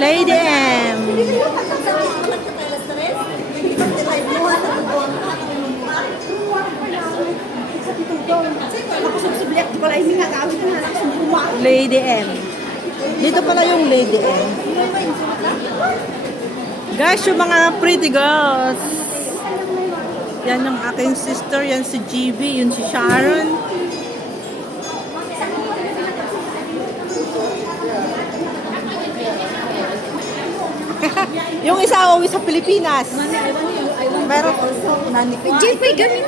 Lady M. Lady M. Dito pala yung Lady M. Guys, yung mga pretty girls. Yan yung aking sister. Yan si GB. Yun si Sharon. Yung isa uwi sa Pilipinas. Pero Jeffrey, gamin.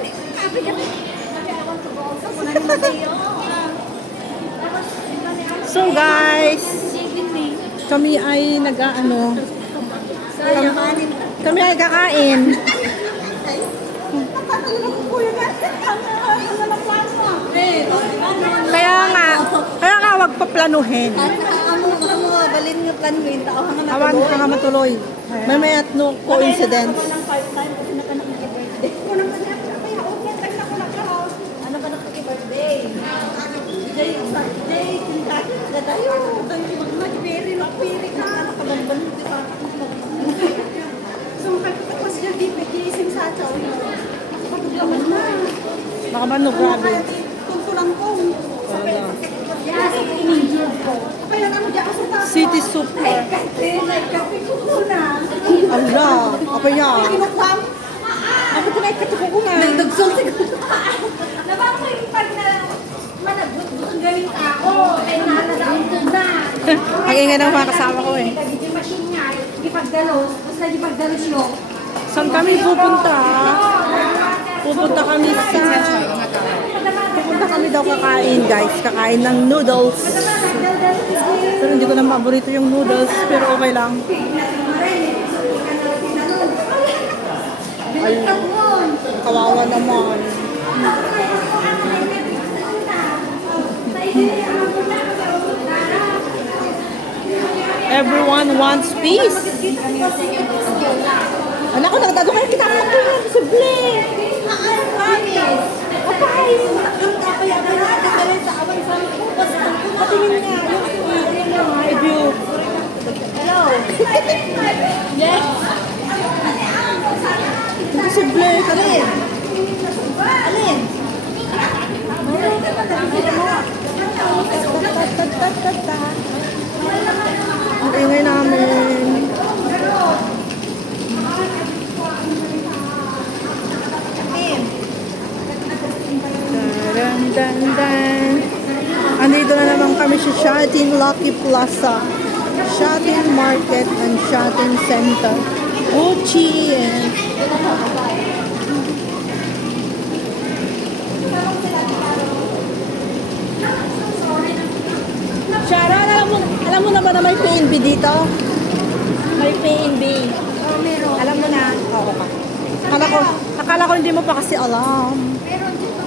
so guys, kami ay nag-ano. Kami ay kakain. Kaya nga wag paplanuhin. Balin nga planuin. Awan ka nga matuloy. May at no coincidence. Ano ka nagpaki-birthday? Birthday, tindahan ka tayo. Mag-peri, mag-peri ka. Nakabamban mo, di ba? So, kapag siya di pag-iising sa chow. Nakapaglaman na. Baka man no grabe. Tuntulang ko. Yes, in-injured ko. Kaya naman di ako sa City Super. kape ko muna. Allah, apa yan? Kinukwam. Ako tinay ko nga. Nagdagsol siguro. Nabago ko yung pag na managot ang galing ako. Kaya nalalaon ko na. Ang ingay ng mga kasama ko eh. Nagiging machine niya. Ipagdalos. Tapos nagipagdalos nyo. Saan kami pupunta? Pupunta kami daw kakain guys. Kakain ng noodles. Pero hindi ko na paborito yung noodles. Pero okay lang. Ay, kawawa naman. Everyone wants peace. Anak ko, nagdado kayo kinakot ko yan. Sible. Patingin nga. May view. Hello. Yes. Sible ka rin. Alin? Ang ingay namin. Dan. Andito na naman kami sa Shatin Lucky Plaza, Shatin Market and Shatin Center. Gucci and Sharon, alam mo na ba na may PNB dito? May PNB. Oh, meron. Alam mo na? Oo ka. Akala ko hindi mo pa kasi alam. Meron dito.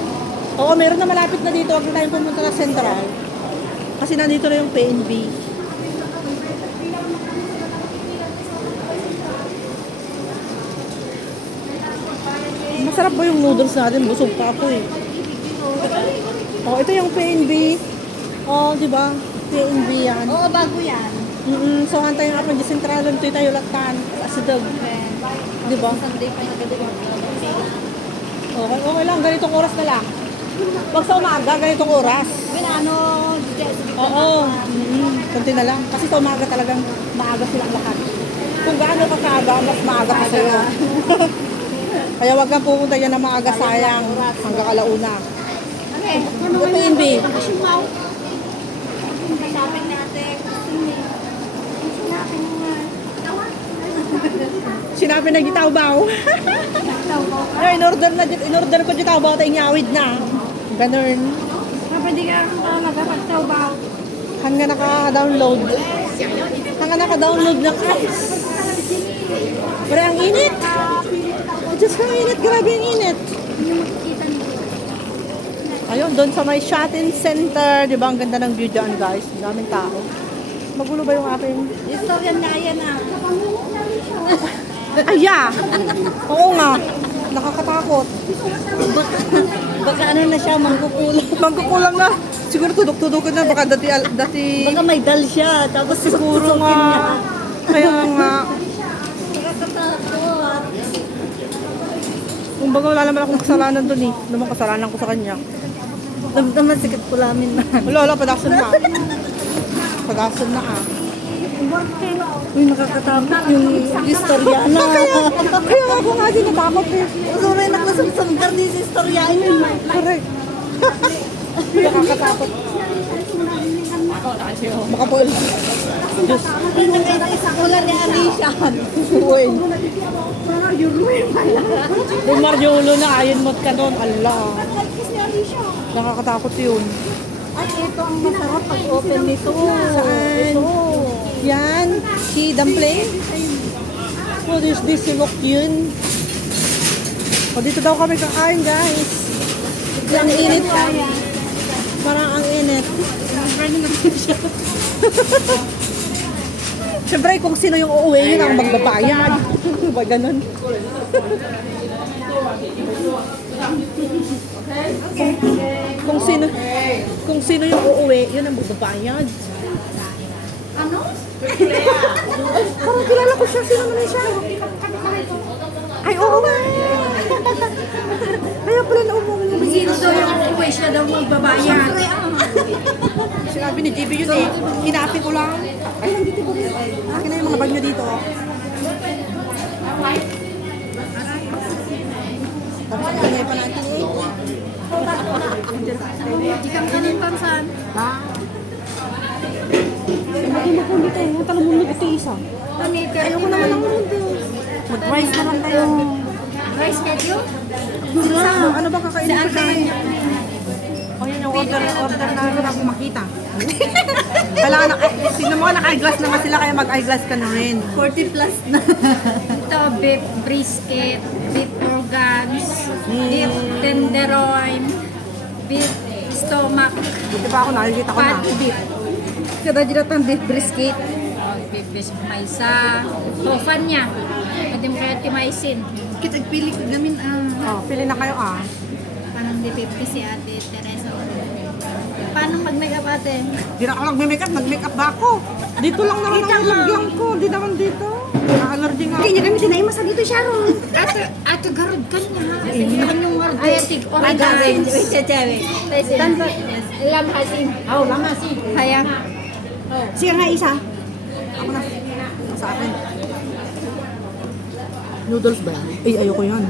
Oo, meron na malapit na dito. Huwag na tayong pumunta na Central. Kasi nandito na yung PNB. Masarap ba yung noodles natin? Busog pa ako eh. Oh, ito yung PNB. Oh, di ba? PNB yan. Oo, bago yan. So, hantay nga po di Central. Ito tayo latan. Asidog. Di ba? Sunday pa yung gagawa. Okay lang. Ganitong oras na lang. Pag sa umaga, ganitong oras. Ano, Oo. Kunti na lang. Kasi sa umaga talagang maaga silang lahat. Kung gaano ka kaaga, mas maaga pa sila. Kaya wag kang pupunta yan na maaga, sayang. Hanggang alauna. Okay. Ito PNB. Shopping natin. Sinabi na gitawbaw. In-order ko gitawbaw tayo nyawid na. Ganun. Pwede ka magpapagtaw-baw. Hanggang naka-download. Hanggang naka-download na guys. Pero ang init. Diyos ko, ang init. Grabe ang init. Ayun, doon sa may Shatin Center. Di ba ang ganda ng view dyan guys? Ang daming tao. Magulo ba yung aking? Istoryan na yan ah. Aya! Oo nga. Nakakatakot. Baka ano na siya, mangkukulang. Magkukulang na. Siguro tudok-tudokin na. Baka dati Baka may dal siya, tapos siguro susukin niya. nga. Kaya nga. Kumbaga wala naman akong kasalanan dun eh. Ano bang kasalanan ko sa kanya? Damdaman sikit ko lamin na. Wala, padason na. Padason na ah. Uy, nakakatakot yung istorya na. Kaya ako nga din natakot eh. Usuray na kasamsamgar ni si istorya yun. Correct. Nakakatakot. Baka po Diyos. Wala ni Alicia. Uy. Kung Marjolo na, ayon mo't ka doon. Allah. Nakakatakot yun. Ay, ito ang masarap pag-open nito. Saan? Yan. Si dumpling. What is this? Silok yun. O, dito daw kami kakain, guys. Ang init. Parang ang init. Siyempre, kung sino yung uuwi, yun ang magbabayad. Ba ganun? Kung sino yung uuwi, yun ang magbabayad. Ano? Ay, parang kilala ko siya. Sino naman siya? Ay, oo nga. Kaya pala na umuwi. Sino daw yung uuwi siya daw magbabayad? Sinabi ni JB yun eh. Hinapi ko lang. Ay, nandito ko rin. Akin na yung mga bag nyo dito. Tapos ang ingay pa natin eh. Hindi kang kanintansan. Ha? Hindi mo dito eh. Ang talagang mo ito isa. Ayoko naman ng mundo. Mag-rice naman tayo. Rice schedule? Ano ba kakainin ko dahil? O yun yung order na ako makita. Kailangan na, tignan mo, naka-eyeglass naman sila kaya mag-eyeglass ka na rin. 40 plus na. Ito, beef brisket, beef organs, beef tenderloin, beef stomach, Di ba ako nakikita ko na? pat beef. Kada dito itong beef brisket. Beef brisket may isa. Tofan niya. Pwede mo kaya timaisin. Kita pili ko gamin Oh, pili na kayo ah. Parang di 50 si Ate Teresa. Paano mag-makeup ate? Di na ako nag-makeup, nag-makeup ba ako? Dito lang naman ang nilagyan ko, di naman dito. Na-allergy nga ako. Kaya kami sinay masa dito, Sharon. Ate garod ka niya. Ilan yung garod? Ay, ate, organs. Tanto, lamasin. Oh, lamasin. Kaya. Siya nga isa. Ako na. Sa akin. Noodles ba? Ay, ayoko yan.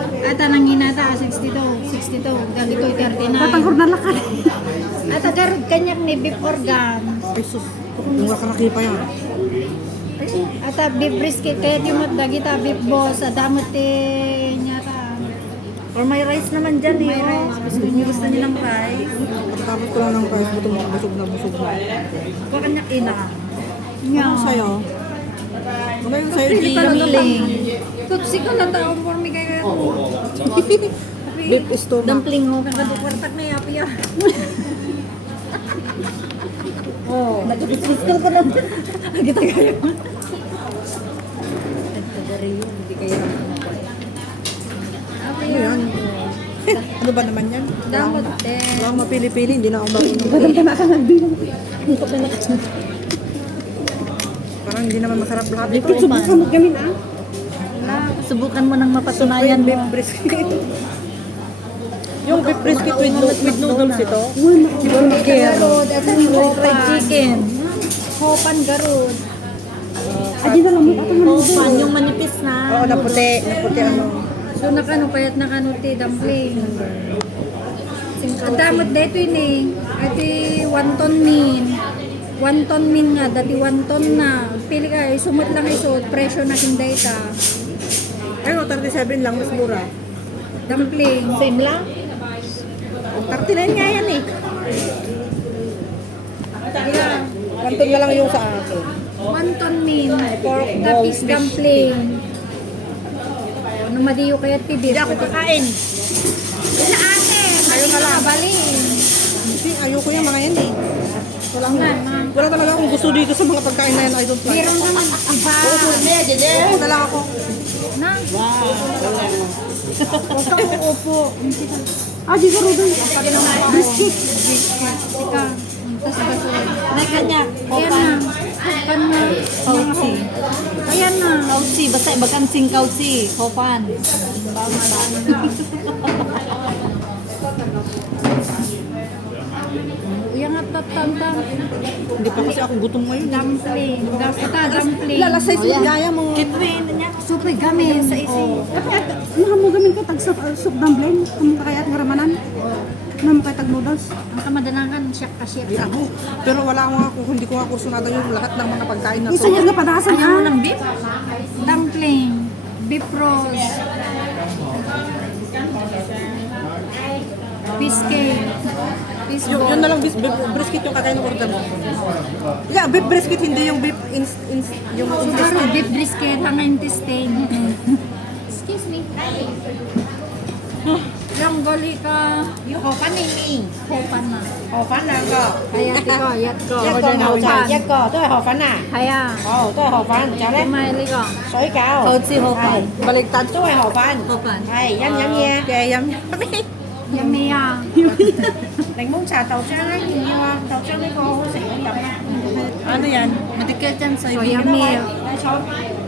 Ata nang hinata, 62. 62. Gagito, 39. Tatanghor na lakad. Ata garod ka niya ni beef organ. Ay, sus. Yung wakaraki pa yan. Ata beef brisket. Kaya timot dagita beef boss. Adamot niya ta. Or may rice naman dyan eh. Gusto niyo ng rice? Pagkatapos ko lang ng price, busog na, busog na. Baka niya ina. Ano sa'yo? Ano yung sa'yo, G? Dumpling. Tutsi ko lang taong for me kaya. Beef stomach. Dumpling ho. Kakadukwartak na yapi ya. Oh, nag-biscuit ko na. Kita kayo. Nagkagari yun. Hindi kayo. Apa Ano yan? Ano ba naman yan? Damot din. Wala akong mapili-pili, hindi na ako marunong. Parang hindi naman masarap lahat. Ito, subukan mo gamin ah. Subukan mo nang mapatunayan Beef mo. brisket. Yung beef brisket with noodles ito. Garod. Ito yung fried chicken. Hopan garod. Adi na lang mo ito Hopan, yung manipis na. Oo, naputi. Naputi ano. So nakano payat nakanuti dumpling. Ang damot dito yun eh. Ati 1 ton min. 1 ton min nga, dati 1 ton na. Pili ka, sumot lang isod, presyo na king data. Ayun, 37 lang, mas mura. Dumpling. Same lang? 39 nga yan eh. Yeah. 1 ton na lang yung sa akin. 1 ton min. Pork tapis dumpling. Ano madiyo kaya tibis? Hindi ako kakain. Sa akin. Ayaw na lang. Baling. Hindi, ayoko yung mga yan eh. Wala talaga akong gusto dito sa mga pagkain na yan. I don't like. Meron naman. Aba. Oo, na lang ako. Na. Huwag kang uupo. Ah, di ka Rodon. Biscuit. Ika. Tas basura. May kanya. Yan na. Kan na. basta bagang singkaw si Hopan. Yang at tatandang Hindi pa kasi ako gutom ngayon. dumpling. Dumpling. Lalasay sa gaya mo. Kitwin niya. Super gamin sa isi. Nahamugamin ko tag soup dumpling, kung kakaya't ngaramanan. Namu kay tag noodles. Ang kamadalangan, siyak ka siyak. Di ako. Pero wala akong ako, hindi ko nga kursunada yung lahat ng mga pagkain na Isa to. yan nga padasan Ayaw mo ha. ng beef? Dumpling. Beef rolls. Fish cake. Fish Yun ball. na lang beef brisket yung kakain ng order mo. Yeah, beef brisket, hindi yung beef yung Siguro beef brisket ang intestine. Excuse me. Langgoli ka. Hopan ni Hopan na. Hopan là cơ Hayat ko, hayat ko. Nhất Order con na hậu hopan. trà nhất cơ tôi Hopan à Haya. tôi Hopan chào đấy Kumaili ko. sỏi cao Houtsi hopan. baliktad. tôi Hopan Hopan. hay nhâm nhâm nha Kaya yum. Yummy ya. đánh muốn trà tàu trắng ấy thì nhiều tàu trắng ấy có sẽ nhập Ano yan? Matikil dyan sa soya milk. đây sỏi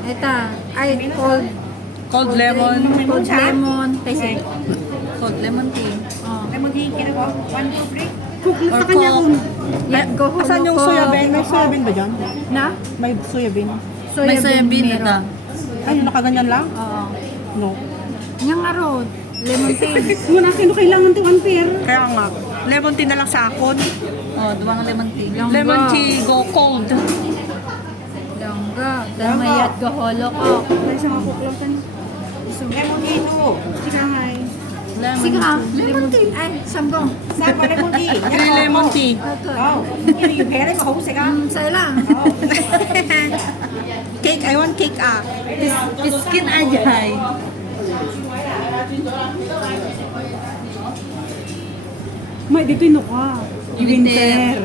Ito. Ay, cold. Cold lemon. Cold lemon. Taste này cold lemon tea. Oh. đây một thi kia nó có one two three Kuklit sa kanya kung Yan, go holo Asan yung ko. soya bean? May soya bean ba dyan? Na? May soya bean. Soya bean meron. Ay, nakaganyan lang? Oo. No. Yang aro, lemon tea. muna kino kailangan ti one pair. Kaya nga, lemon tea na lang sa akon. Oh, duwang lemon tea. Lemon tea, go cold. Langga. Dahil mayat go holo ko. Dahil sa mga kuklatan. lemon thi tu Sikangay. Sige ha, lemon tea. Ay, sambong. sao có lemon thi Green lemon tea. Okay. không như là bé đấy có không sẽ không Sa'yo lang. Cake, I want cake ah. Biskin aja. May dito yung nuka. Winter.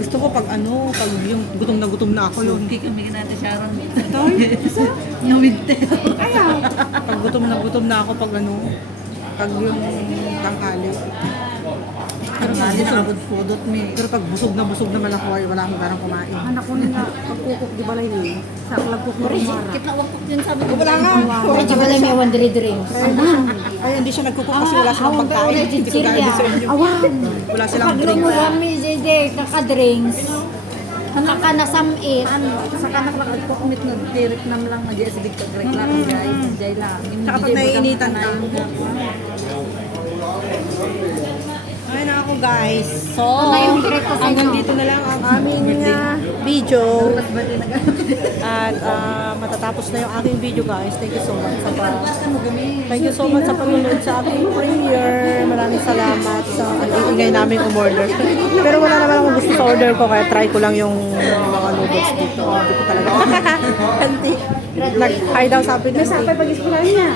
Gusto ko pag ano, pag yung gutom na ako yun. Cake ang bigyan natin, Sharon. Ito, isa. Yung winter. Ayaw. Pag gutom na ako pag ano, pag yung tanghali. Pero lagi sa pudot mi. Pero pag busog na naman ako ay wala akong garang kumain. Anak ko na pagkukok di balay ni. Sa klagkok mo rin mara. Kita wakok yun sabi ko. Wala nga. Medyo wala may one drinks. Ay, hindi siya nagkukup kasi wala silang pagkain. Hindi ko gagawin sa inyo. Awan. Wala silang Pag drink. lumurami, JJ, kaka-drinks. Kaka-nasamit. Sa kanak lang agkukmit na direct nam lang na di acidic ka direct lang guys. Jay lang. Tsaka pag naiinitan ka. Ay na ako guys. So, Ngayong direkto sa hanggang inyo. dito na lang ang aming video. At matatapos na yung aking video guys. Thank you so much sa panonood sa aking premiere. Maraming salamat sa ingay namin umorder. Pero wala naman akong gusto sa order ko kaya try ko lang yung mga noodles dito. Hindi ko talaga. Hindi. Nag-hi daw sabi na. Sa pag-eskwela niya.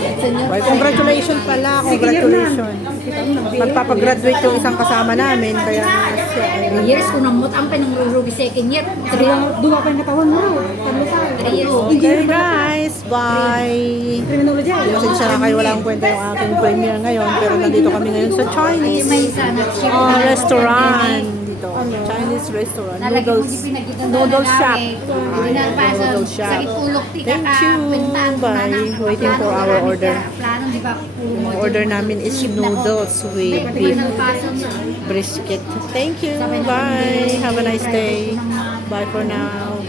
Well, congratulations pala. Congratulations. Magpapagraduate yung isang kasama namin. Kaya siya ay 3 years ko namot ang pinangrurugi second year. Duwa pa yung katawan mo. Pablo ka. 3 years. Okay guys, bye! Criminology. Pasensya na kayo, walang kwenta yung aking premiere ngayon. Pero nandito kami ngayon sa Chinese May isa na chip. restaurant. Dito, Chinese restaurant. Noodles shop. Noodle shop. Sa itulog ti Thank you. Bye. Waiting for our order. Plano di ba? Ang order namin is noodles with beef brisket. Thank you. Bye. Have a nice day. Bye for now.